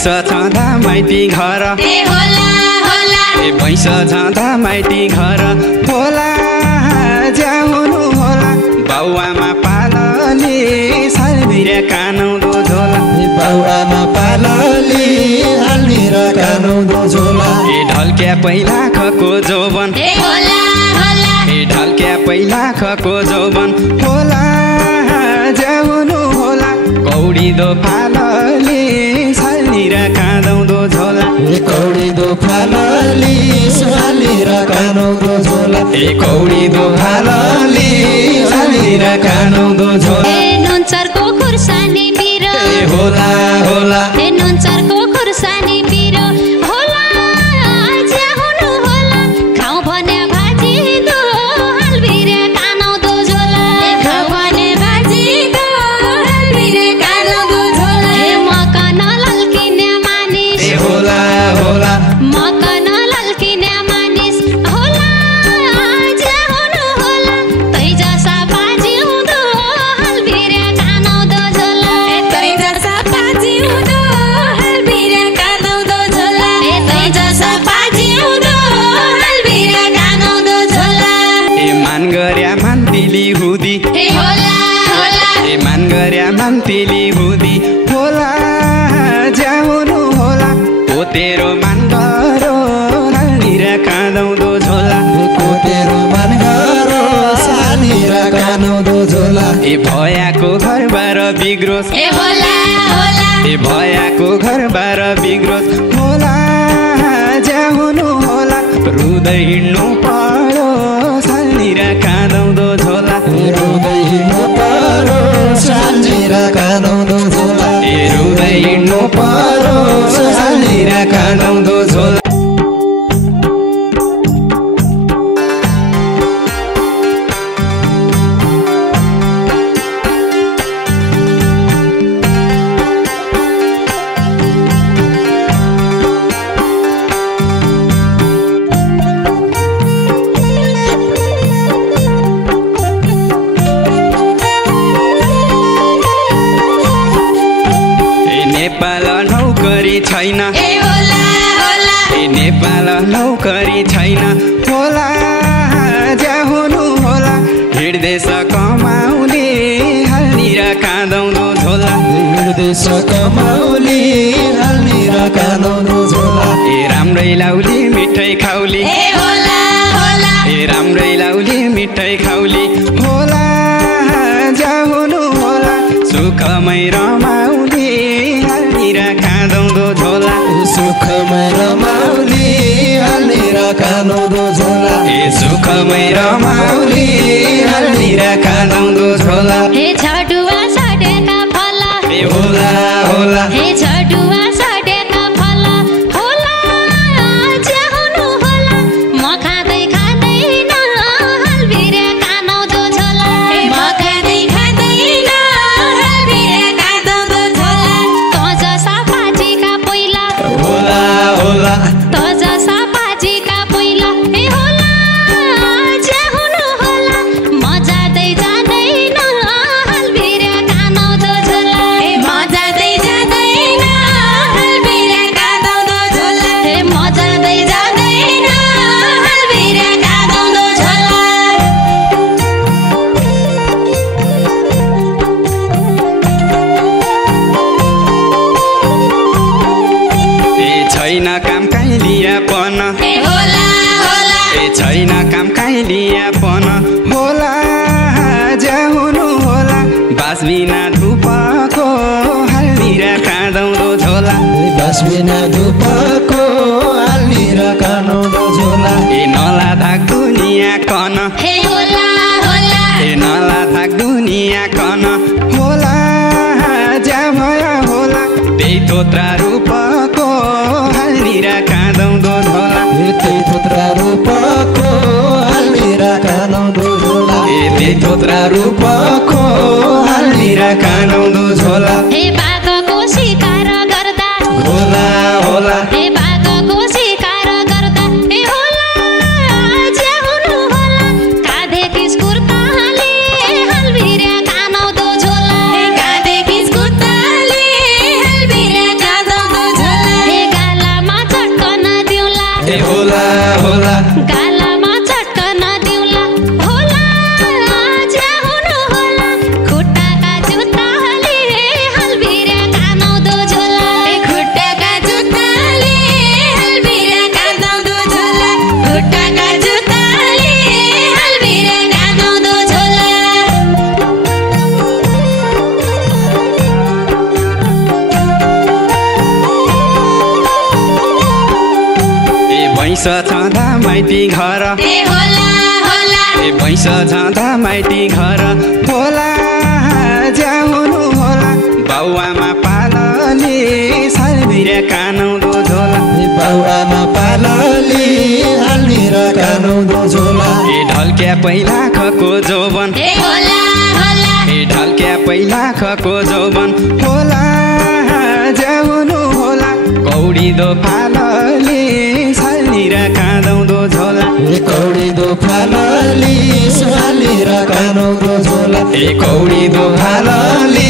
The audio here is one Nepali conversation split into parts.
भैँस छँदा माइती घर ए भैँस छँदा माइती घर होला जाउनु होला बाउआमा पालले सालभिर कानौँदो झोला बाउआमा पालले हालभिर कानौँदो झोला ए ढल्क्या पहिला खको जोबन ए ढल्क्या पहिला खको जोबन होला जाउनु होला कौडी दो फालले सालभिर कानौँदो झोला कौडी दो फालले सालभिर कानौँदो झोला कौडी दो फालले सालभिर कानौँदो झोला नुनचरको खुर्सानी पिरो होला होला नुनचरको खुर्सानी पिरो होला ज्याउनु होला खाऊ भने भाजी दो हालभिर कानौँदो झोला खाऊ भने भाजी दो हालभिर कानौँदो झोला मकन लल्किने मानिस होला होला मकन लल्किने मानिस होला ज्याउनु होला तै जसा भाजी हुँदो हालभिर कानौँदो झोला तै जसा भाजी हुँदो हालभिर कानौँदो झोला तै जसा भाजी हुँदो हालभिर कानौँदो झोला मान गर्या मान्तिली हुदी होला होला मान गर्या मान्तिली हुदी होला जाउनु होला ओ तेरो मान गरो हालभिर कानौँदो झोला तेरो मन गरो सालभिर कानौँदो झोला भयाको घरबार बिग्रोस् होला होला भयाको घरबार बिग्रोस् होला जाउनु होला रुँदै हिँड्नु पर्यो सालभिर कानौँदो झोला रुँदै हिँड्नु पर्यो सालभिर कानौँदो झोला रुँदै हिँड्नु पर्यो सालभिर कानौँदो झोला नेपाल नौकरी छैन होला होला नेपाल नौकरी छैन होला जाउनु होला हिँड्दैछ कमाउने हालभिर कानौँदो झोला हिँड्दैछ कमाउने हालभिर कानौँदो झोला राम्रै लाउली मिठाई खाउली होला होला राम्रै लाउली मिठाई खाउली होला जाउनु होला सुखमै रमाउली हालभिर कानौँदो झोला सुखमै रमाउली हालभिर कानौँदो झोला सुखमै रमाउली हालभिर कानौँदो झोला छटुवा सटेका फला होला होला छटुवा सटेका फला होला ज्याउनु होला म खाँदै खाँदैन हालभिर कानौँदो झोला म खाँदै खाँदैन हालभिर कानौँदो झोला त जसा पाजीका पहिला होला होला त जसा पाजीका पहिला होला ज्याउनु होला म जाँदै जाँदैन हालभिर कानौँदो झोला म जाँदै जाँदैन हालभिर कानौँदो झोला म जाँदै जाँदैन हालभिर कानौँदो झोला छैन काम काहीँ लियापन होला होला छैन काम काहीँ लियापन होला जाउनु होला बास बिना धुपको हालभिर कानौँदो झोला बास बिना धुपको हालभिर कानौँदो झोला नला धाक दुनियाँ कन होला होला नला धाक दुनियाँ कन होला जाभया होला त्यही तोत्रा रूपको हालभिर कानौँदो झोला त्यही थोत्रा रूपको हालभिर कानौँदो झोला त्यही तोत्रा रूपको हालभिर कानौँदो झोला बाघको शिकार गर्दा होला होला बाघको शिकार गर्दा होला ज्याउनु होला काँधेकी स्कुर्ताले हालभिर कानौँदो झोला काँधेकी स्कुर्ताले हालभिर कानौँदो झोला ए होला होला गालामा चट्कन दिउला होला ज्या हुनु होला खुट्टाका जुत्ताले हल्बिरे कानाउँदो झोला खुट्टाका जुत्ताले हल्बिरे कानाउँदो झोला खुट्टाका जुत्ताले हल्बिरे कानाउँदो झोला ए भैँस छँदा माइती घर ए होला होला ए भैँस छँदा माइती घर होला ज्या हुनु होला बाउआमा पालले सालबिरे कानाउँदो झोला बाउआमा पालले हाल्मिरा कानाउँदो झोला ए ढल्क्या पहिला खको जोबन ए होला होला ए ढल्क्या पहिला खको जोबन होला ज्या हुनु होला कौडी दो फालले सालनिरा काँदाउँदो झोला कौडी दो फालले सालिरा कानाउँदो झोला ए कौडी दो फालले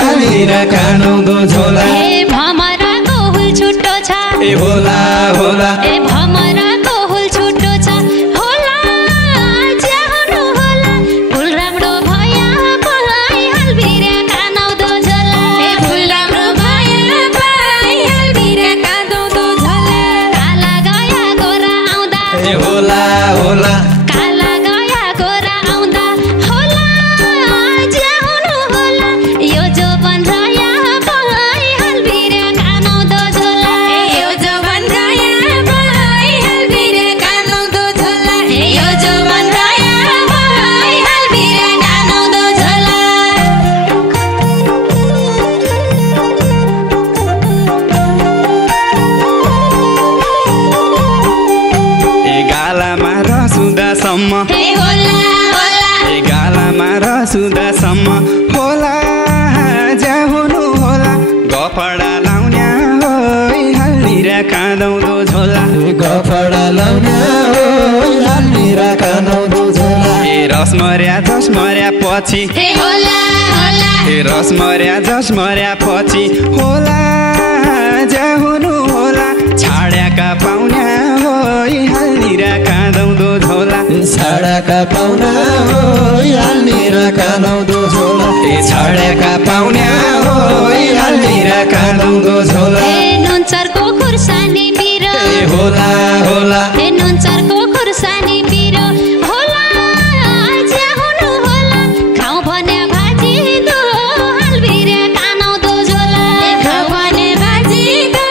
सालनिरा काँदाउँदो झोला ए भमराको हुल छुट्टो छ ए होला होला ए भमराको हुल छुट्टो छ होला ज्या हुनु होला फुल राम्रो भया पाइ हल्बिरे कानाउँदो झोला ए फुल राम्रो भया पाइ हल्बिरे कानाउँदो झोला काला गया गोरा आउँदा ए होला होला काला गया गोरा आउँदा होला ज्या हुनु होला यो जो बन्धया पाइ हल्बिरे कानाउँदो झोला यो जो बन्धया पाइ हल्बिरे कानाउँदो झोला यो जो बन्धया पाइ हल्बिरे कानाउँदो झोला ए गालामा रसुदासम्म ए होला होला ए गालामा रसुदासम्म होला ज्या हुनु होला गफडा लाउन्या होइ हाल्निरा काँदाउँदो झोला गफडा लाउन्या हो हाल्मिरा कानाउँदो झोला ए रसमर्या जसमर्या पछि ए होला होला ए रसमर्या जसमर्या पछि होला ज्या हुनु होला छाड्याका पाउन्या होइ हाल्निरा काँदाउँदो झोला छाडाका पाउना हो हाल्मिरा कानाउँदो झोला ए छाड्याका पाउन्या होइ हाल्निरा काँदाउँदो झोला ए नुनचरको खुर्सानी पिरो ए होला होला ए नुनचरको खुर्सानी पिरो होला ज्या हुनु होला खाऊ भने भाजी दो हल्बिरे कानाउँदो झोला ए खाऊ भने भाजी दो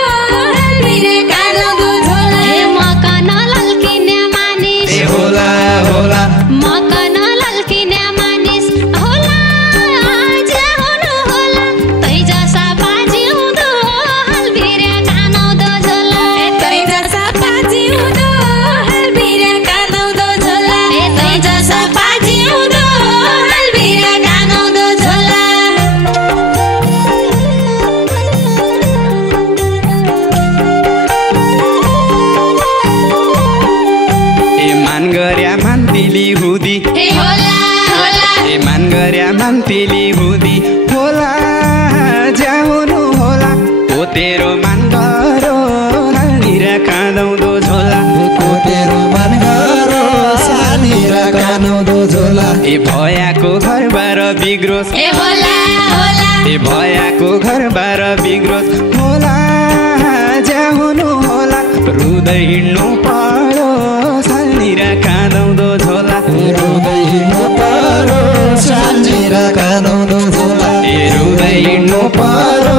हल्बिरे कानाउँदो झोला ए मकन लल्किने मानिस ए होला होला मकन लल्किने मानिस होला ज्या हुनु होला तै जसा बाजी हुँदो हल्बिरे कानाउँदो झोला ए तै जसा बाजी हुँदो हल्बिरे कानाउँदो झोला ए तै जसा बाजी हुँदो हल्बिरे कानाउँदो झोला ए मान गर्या मान्तिली हुदी ए होला होला ए मान गर्या मान्तिली हुदी होला ज्या हुनु होला ओ तेरो मान गरो हाल्निरा काँदाउँदो झोला कोटेरो मन गरो सालिरा कानाउँदो झोला ए भयाको घरबार बिग्रोस् ए होला होला ए भयाको घरबार बिग्रोस् होला ज्या हुनु होला रुँदै हिँड्नु पर्यो सालनिरा काँदाउँदो झोला रुँदै हिँड्नु पर्यो सालिरा कानाउँदो झोला रुँदै हिँड्नु पर्यो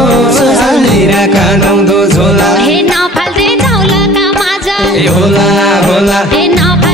सालनिरा काँदाउँदो झोला हे नफाल्दै जाउलाका माझ ए होला होला हे नफाल्दै